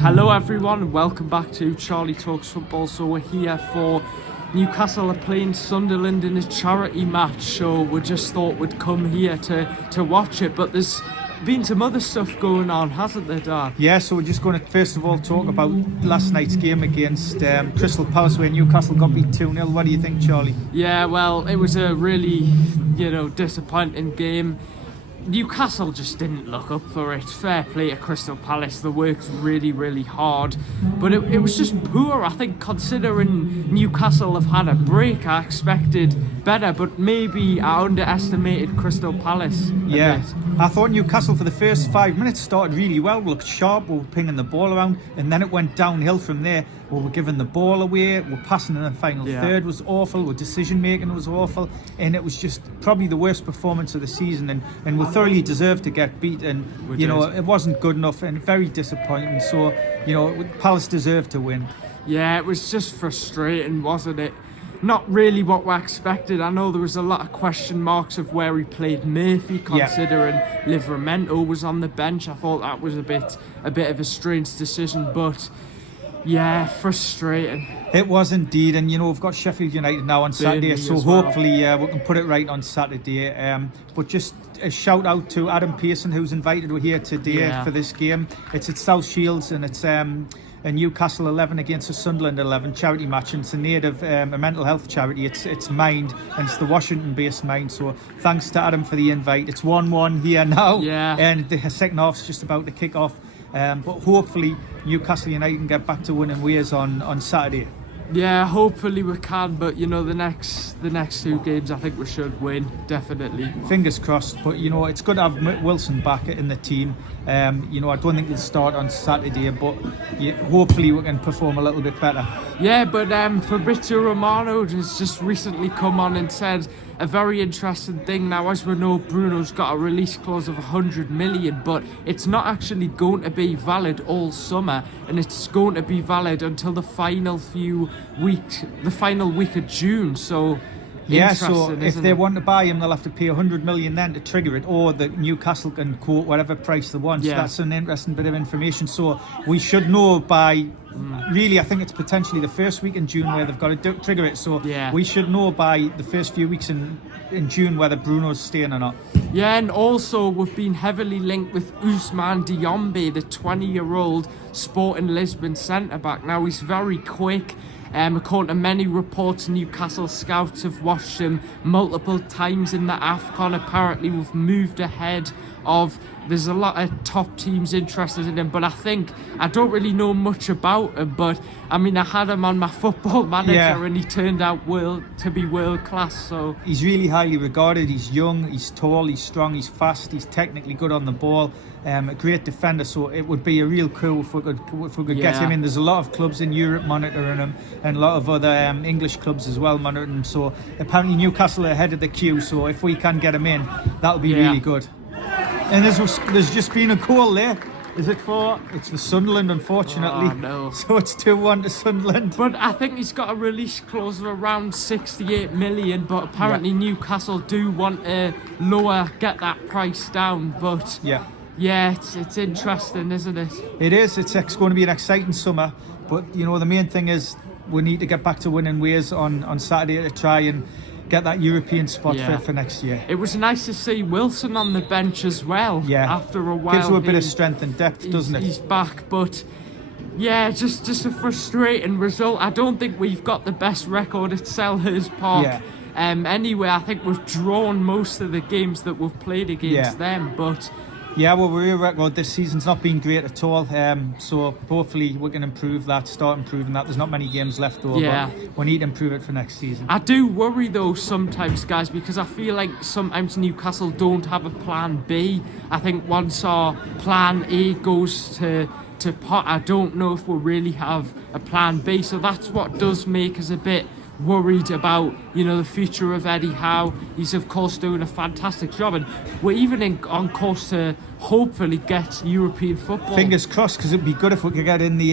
Hello everyone and welcome back to Charlie Talks Football. So we're here for Newcastle are playing Sunderland in a charity match, so we just thought we'd come here to watch it, but there's been some other stuff going on, hasn't there, Dan? Yeah, so we're just going to first of all talk about last night's game against Crystal Palace where Newcastle got beat 2-0. What do you think, Charlie? Yeah, well, it was a really, disappointing game. Newcastle just didn't look up for it. Fair play to Crystal Palace. They worked really, really hard. But it was just poor. I think considering Newcastle have had a break, I expected better. But maybe I underestimated Crystal Palace a bit. I thought Newcastle for the first 5 minutes started really well. We looked sharp. We were pinging the ball around. And then it went downhill from there. We were giving the ball away. We were passing in the final third was awful. Our decision making was awful. And it was just probably the worst performance of the season. And we thoroughly deserved to get beat. And, it wasn't good enough and very disappointing. So, Palace deserved to win. Yeah, it was just frustrating, wasn't it? Not really what we expected. I know there was a lot of question marks of where he played Murphy, considering Livramento was on the bench. I thought that was a bit of a strange decision, but yeah, frustrating. It was indeed, and we've got Sheffield United now on Saturday, so hopefully we can put it right on Saturday. But just a shout out to Adam Pearson, who's invited here today for this game. It's at South Shields, and it's a Newcastle 11 against a Sunderland 11 charity match, and it's a mental health charity. It's Mind, and it's the Washington-based Mind. So thanks to Adam for the invite. It's 1-1 here now, and the second half's just about to kick off. But hopefully Newcastle United can get back to winning ways on Saturday. Yeah, hopefully we can, but the next two games I think we should win, definitely. Fingers crossed, but it's good to have Wilson back in the team. I don't think he'll start on Saturday, but hopefully we can perform a little bit better. Yeah, but Fabrizio Romano has just recently come on and said a very interesting thing. Now, as we know, Bruno's got a release clause of 100 million, but it's not actually going to be valid all summer, and it's going to be valid until the final week of June. So so if they want to buy him, they'll have to pay 100 million then to trigger it, or the Newcastle can quote whatever price they want. So that's an interesting bit of information. So we should know by really, I think it's potentially the first week in June where they've got to trigger it. So we should know by the first few weeks in June whether Bruno's staying or not. Yeah, and also we've been heavily linked with Ousmane Diombe, the 20-year-old Sporting Lisbon centre-back. Now, he's very quick. According to many reports, Newcastle scouts have watched him multiple times in the AFCON. Apparently, we've moved ahead of... There's a lot of top teams interested in him, but I don't really know much about him, but I had him on my football manager and he turned out to be world class. So he's really highly regarded. He's young, he's tall, he's strong, he's fast, he's technically good on the ball, a great defender. So it would be a real coup if we could get him in. There's a lot of clubs in Europe monitoring him, and a lot of other English clubs as well monitoring him. So apparently Newcastle are ahead of the queue, so if we can get him in, that'll be really good. And there's just been a goal there. Is it for? It's for Sunderland, unfortunately. Oh, no. So it's 2-1 to Sunderland. But I think he's got a release clause of around 68 million, but apparently Newcastle do want to get that price down. But it's interesting, isn't it? It is. It's going to be an exciting summer. But, the main thing is we need to get back to winning ways on Saturday to try and get that European spot for next year. It was nice to see Wilson on the bench as well. After a while, gives you a bit of strength and depth, doesn't it? He's back, but just a frustrating result. I don't think we've got the best record at Selhurst Park. Anyway, I think we've drawn most of the games that we've played against them, but. We're record this season's not been great at all. So hopefully we can start improving that. There's not many games left though, but we need to improve it for next season. I do worry though sometimes, guys, because I feel like sometimes Newcastle don't have a plan B. I think once our plan A goes to pot, I don't know if we'll really have a plan B. So that's what does make us a bit worried about the future of Eddie Howe. He's of course doing a fantastic job, and we're even on course to hopefully get European football. Fingers crossed, because it'd be good if we could get in the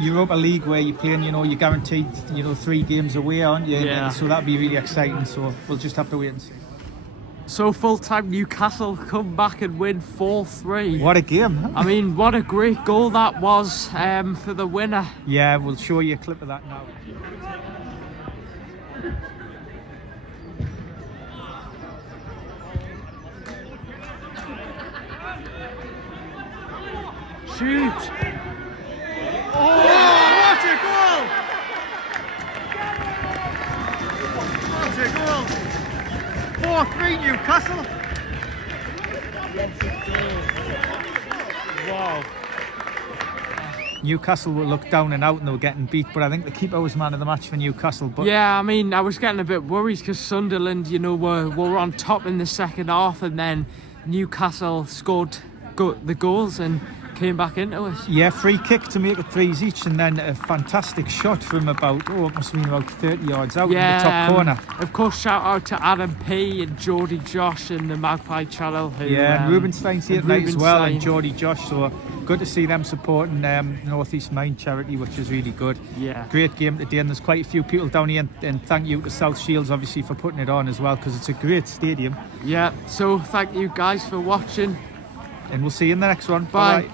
Europa League where you're playing, you're guaranteed 3 games away, aren't you? So that'd be really exciting. So we'll just have to wait and see. So full-time Newcastle come back and win 4-3. What a game. Huh? I mean, what a great goal that was for the winner. Yeah, we'll show you a clip of that now. Shoot! Oh, what a goal! What a goal! 4-3 Newcastle. Wow. Newcastle were looked down and out and they were getting beat, but I think the keeper was man of the match for Newcastle. But Yeah, I mean, I was getting a bit worried because Sunderland, you know, were on top in the second half, and then Newcastle scored the goals and came back into it. yeah, free kick to make it 3s each, and then a fantastic shot from about, it must have been about 30 yards out in the top corner. Of course, shout out to Adam P and Geordie Josh and the Magpie channel. Who, and Rubenstein's here and tonight as well, and Rubenstein. Geordie Josh. So good to see them supporting North East Mind charity, which is really good. Yeah. Great game today, and there's quite a few people down here, and thank you to South Shields obviously for putting it on as well, because it's a great stadium. Yeah, so thank you guys for watching. And we'll see you in the next one. Bye. Bye.